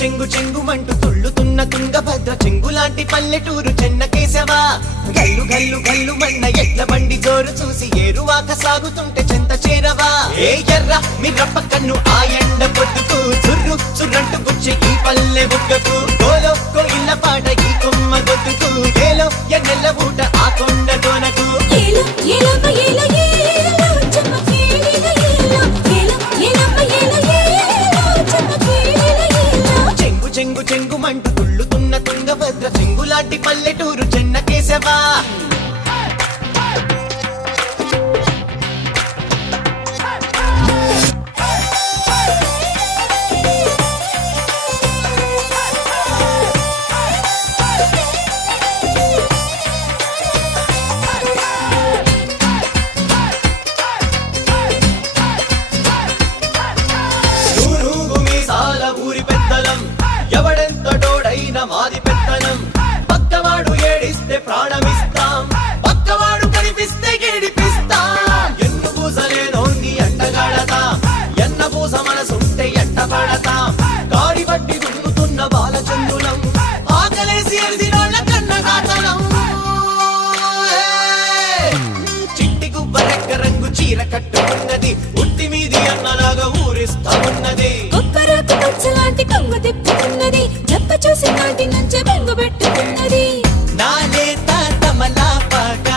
చెంగు చెంగుమంటూ తుళ్ళుతున్న తుంగభద్ర చెంగులాంటి పల్లెటూరు చెన్నకేశవా. గల్లు గల్లు గల్లు మన్న ఎడ్ల బండి జోరు చూసి ఏరువాక సాగుతుంటే చెంత చేరవా. ఏ ఎర్ర మిర్రప్ప కన్ను ఆ ఎండ పొద్దుకు చుర్రు చుర్రంటు గుచ్చే ఈ పల్లె బుగ్గకు గోలో కోయిల్ల పాట ఈ కొమ్మ గొద్దుకు ఏలో ఎన్నెల్ల ఊట ఆ కొండ కోనకు. చెంగు చెంగుమంటూ తుళ్ళుతున్న తుంగభద్ర చెంగులాంటి పల్లెటూరు చెన్నకేశవా. ఎవడెంతటోడైన మాది పెత్తనం. పక్కవాడు ఏడిస్తే ప్రాణమిస్తాం, పక్కవాడు కనిపిస్తే ఏడిపిస్తాం. ఎన్ను పూసలేనోన్ని ఎండగడతాం, ఎన్న పూస మనసుంటే ఎంటపడతాం. గాడి బట్టి దున్నుతున్న బాలచంద్రులం, ఆకలేసి ఎరిసినోళ్ళ కన్నగాతనం. చిట్టి గుబ్బ రెక్క రంగు చీర కట్టుకున్నది, ఉట్టి మీది అన్నలాగా ఊరిస్తా ఉన్నది. చూసి నాటి నుంచి బెంగు పెట్టుకున్నది. నా లేత తమలాపాక,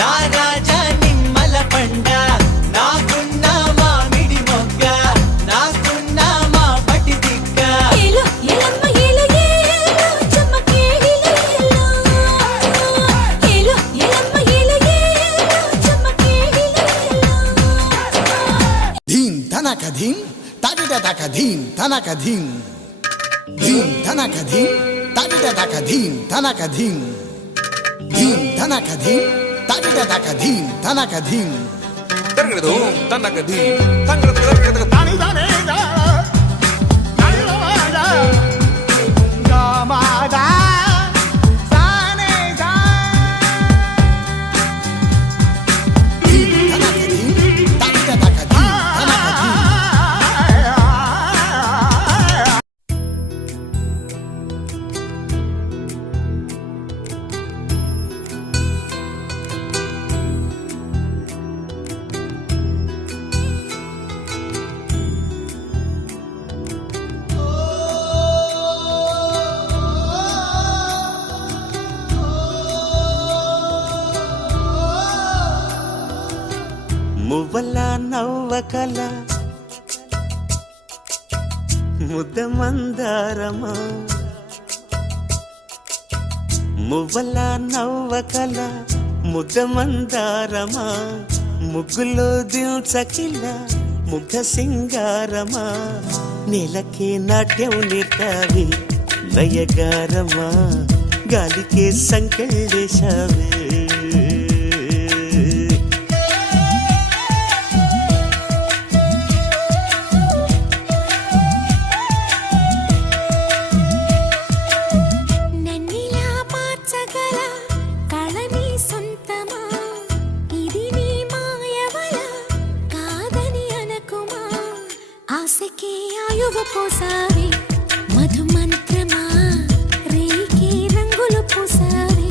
నా రాజా నిమ్మల పండ, నాకున్న మామిడి మొగ్గ, నాకున్న మా పటి దిక్క. ఏలో ఏలమ్మ ఏలో ఏలో చమ్మకేడిలో ఏలో, ఏలో ఏలమ్మ ఏలో ఏలో చమ్మకేడిలో ఏలో. ధీం ధనక ధీం తాగిట తక ధీం ధనక ధీం ధీం ధనక ధీం తాగిట తక ధీం ధనక ధీం ధీం ధనక ధీం తాగిట తక ధీం ధనక ధీం తరగదు తనక ధీం తరగదు తాని దానే దా నానివాడా గామాదా సానే దా. ధీం ధనక ధీం తాగిట తక ధీం ధనక ధీం. మువ్వల నవ్వకల ముద్ద మందారమా, మువ్వల నవ్వకల ముద్ద మందారమా, ముగ్గులో దిల్చకిల ముగ్ధ సింగారమా. నేలకే నాట్యం నేర్తావి నయగారమా, గాలికే సంకెళ్ళేశావే. ఆశకే ఆయువు పోసావే మధుమంత్రమా, రేకే రంగులు పోసావే.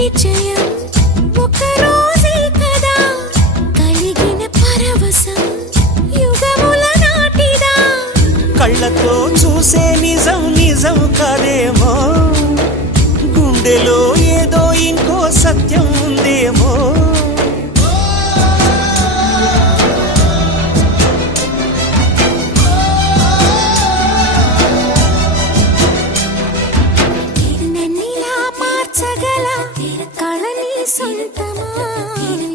పరిచయం ఒక రోజే కదా కలిగిన పరవశం యుగముల నాటిదా కళ్ళతో చూసే నిజం నిజం కాదేమో గుండెలో ఏదో ఇంకో సత్యం ఉందేమో నన్నిలా మార్చగల కళని సొంతమా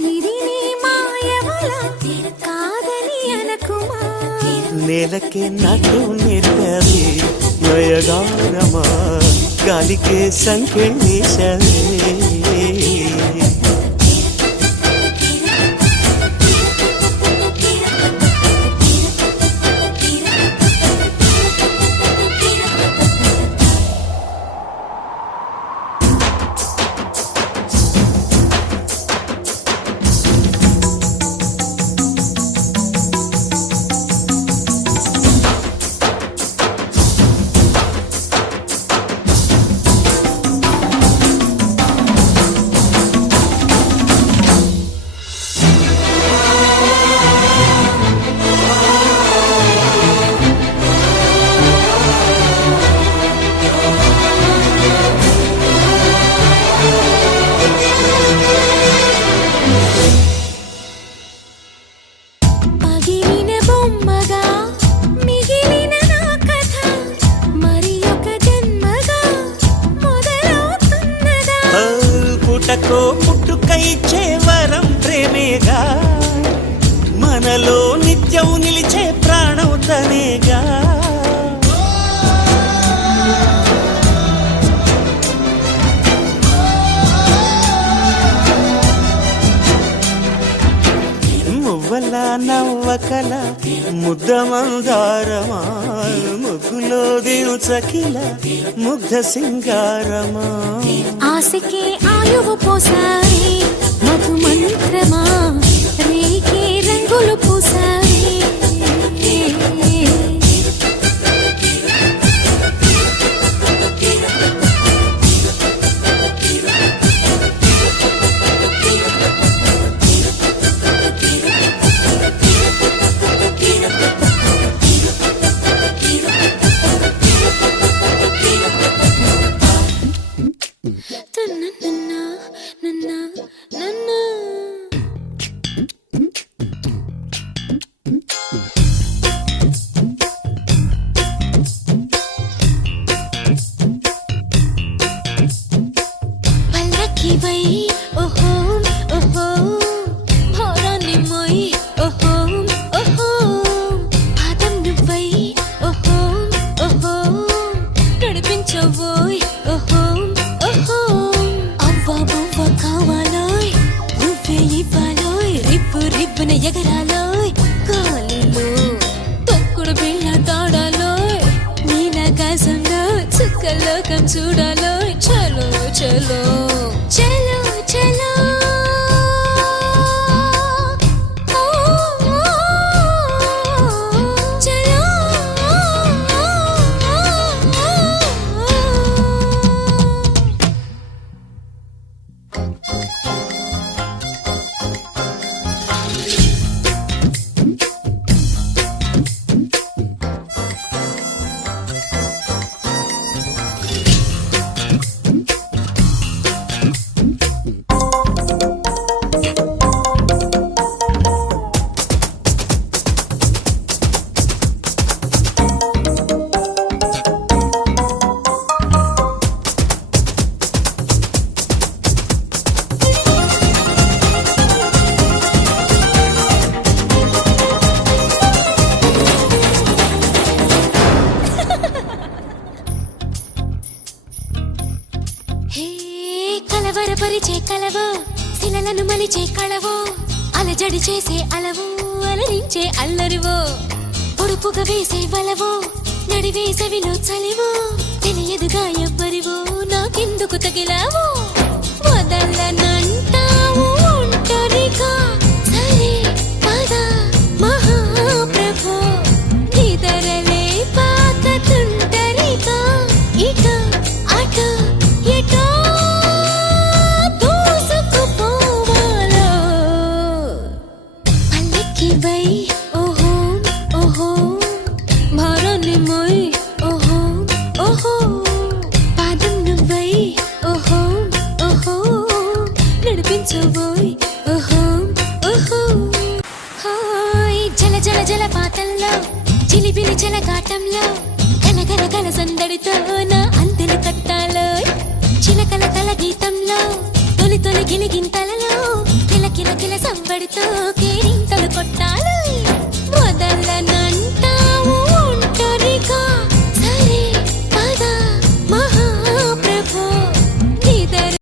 ఇది నీ మాయవల కాదని అనకుమా నేలకే నాటు నేర్పవి నయగారమా గాలికే సంకెళ్ళేశవే పగిలిన బొమ్మగా మిగిలిన నా కథ మరి ఒక జన్మగా మొదలవుతున్నదా పుటకో పుట్టుకైచ్చే వరం ప్రేమేగా మనలో నిత్యం నిలిచే ప్రాణం తనేగా మువ్వల నవ్వకల ముద్ద మందారమా ముగ్గులో దించకిల ముగ్ధ సింగారమా ఆశకే ఆయువు పోసారి మధు మంత్రమా రేకే రంగులు పూసారి నన్న నన్న నన్న పల్లకివై ఓహో ఓహో భారాన్ని మోయ్ ఓహో ఓహో పాదం నువ్వై ఓహో ఓహో నడిపించవోయ్ ఓహో ఓహో అవ్వ బువ్వ కావాలోయ్ నువ్వే ఇవ్వాలోయ్ రిప్పు రిప్పున ఎగరాలోయ్ గాలిలో తొక్కుడు బిళ్ళ తాడాలోయ్ నీలాకాశంలో చుక్కలోకం చూడాలోయ్ చలో చలో చలో చలో ఓ, ఓ, చలో హే కలవరపరిచే కలవో శిలలను మలిచే కళవో అలజడి చేసే అలవో అలరించే అల్లరివో పొడుపుగా వేసే వలవో నడివేసవిలో చలివో తెలియదుగా ఎవ్వరివో నాకెందుకు తగిలావో వదలనంటావు ఒంటరిగా సరే పద మహాప్రభో నిదరలే పాకతుంటరిగా ఇక అటు ఎటో చెలగాటంలో గలగల గల సందడితో నా అంతెలు కట్టాలో చిలకల తల గీతంలో తొలి తొలి గిలిగింతలలో కిల కిల కిల సంబడితో